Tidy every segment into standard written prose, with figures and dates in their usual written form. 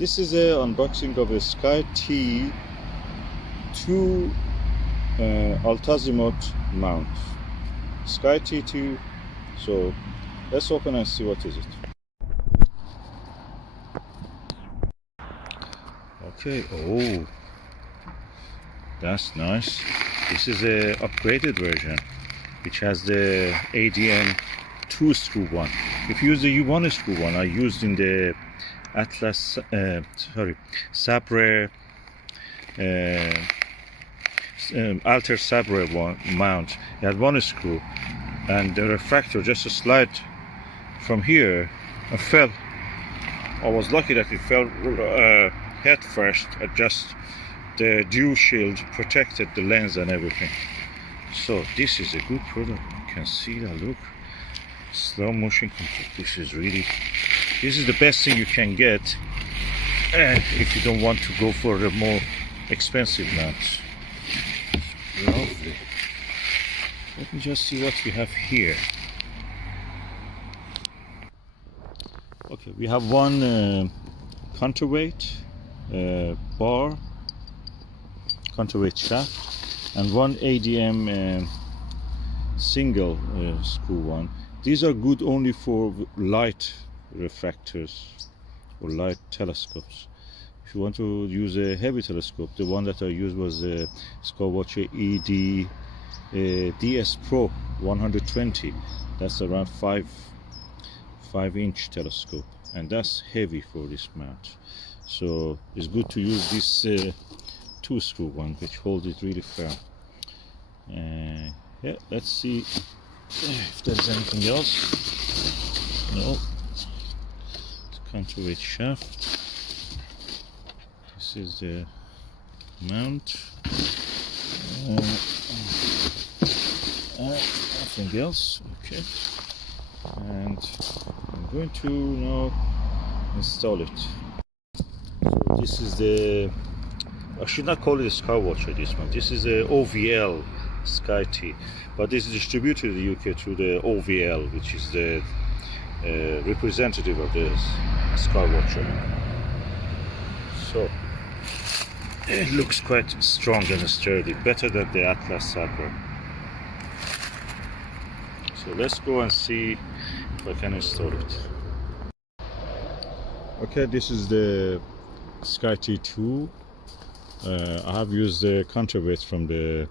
This is an unboxing of a SkyTee 2 Alt-Azimuth mount. SkyTee 2. So let's open and see what is it. Okay, oh, that's nice. This is a upgraded version which has the ADM 2 screw one. If you use the U1 screw one, I used in the Sabre Alter Sabre mount. It had one screw, and the refractor just a slide from here and fell. I was lucky that it fell head first. Just the dew shield protected the lens and everything. So this is a good product. You can see that. Look, slow motion control. This is the best thing you can get if you don't want to go for the more expensive mounts. Lovely. Let me just see what we have here. Okay, we have one counterweight bar, counterweight shaft, and one ADM single screw one. These are good only for light refractors or light telescopes. If you want to use a heavy telescope, the one that I used was the Skywatcher DS Pro 120. That's around 5-inch telescope, and that's heavy for this mount. So it's good to use this 2 screw one, which holds it really firm. Yeah, let's see if there's anything else. No. Counterweight shaft. This is the mount. Nothing else. Okay. And I'm going to now install it. So this is the, I should not call it a Skywatcher, this one. This is a OVL SkyTee, but this is distributed in the UK through the OVL, which is the representative of the Skywatcher. So it looks quite strong and sturdy, better than the Atlas Sabre. So let's go and see if I can install it. Okay, this is the SkyTee 2. I have used the counterweight from the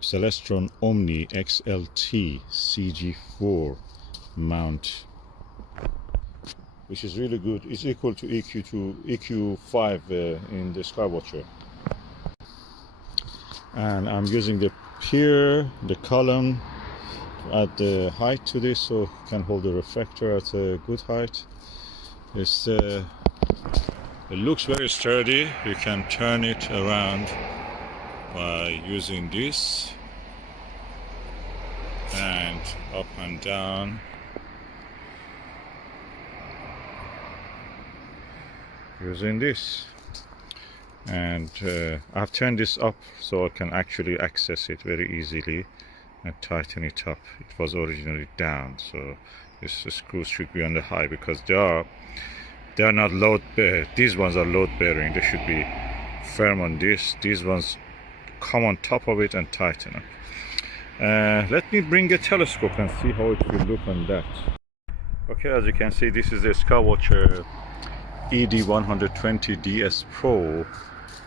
CELESTRON OMNI XLT CG4 mount, which is really good. It's equal to EQ5 in the Skywatcher. And I'm using the column to add the height to this, so you can hold the refractor at a good height. It looks very sturdy. You can turn it around by using this, and up and down. Using this, and I've turned this up so I can actually access it very easily and tighten it up. It was originally down, so this screw should be on the high because they are not load bearing. These ones are load bearing. They should be firm on this. These ones come on top of it and tighten up. Let me bring a telescope and see how it will look on that. Okay, as you can see, this is a Skywatcher ED120 DS Pro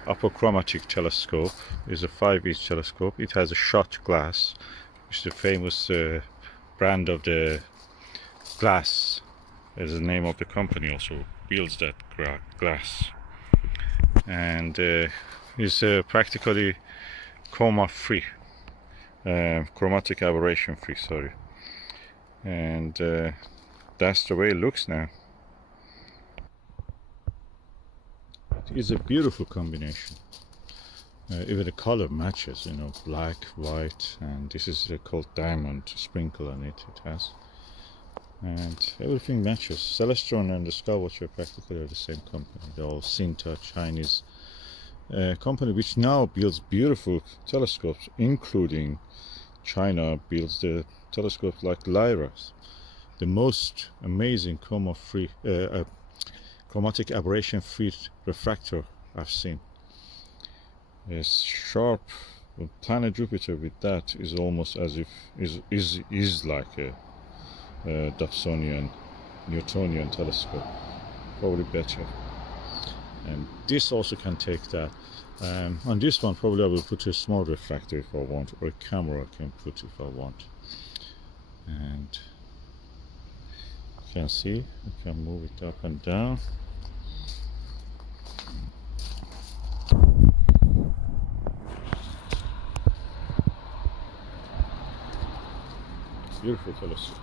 Apochromatic telescope. It's a 5-inch telescope. It has a shot glass, which is the famous brand of the glass. Is the name of the company also builds that glass, and is practically chromatic aberration free, sorry. And that's the way it looks now. It is a beautiful combination. Even the color matches, you know, black, white, and this is called diamond sprinkle on it. It has, and everything matches. CELESTRON and the Skywatcher practically are the same company. They're all Sinta, Chinese company, which now builds beautiful telescopes, including China builds the telescopes like Lyra's, the most amazing chroma free chromatic aberration free refractor I've seen. It's sharp. Planet Jupiter with that is almost as if is like a Dobsonian, Newtonian telescope, probably better. And this also can take that. On this one probably I will put a small refractor if I want, or a camera can put if I want. And you can see I can move it up and down. Beautiful telescope.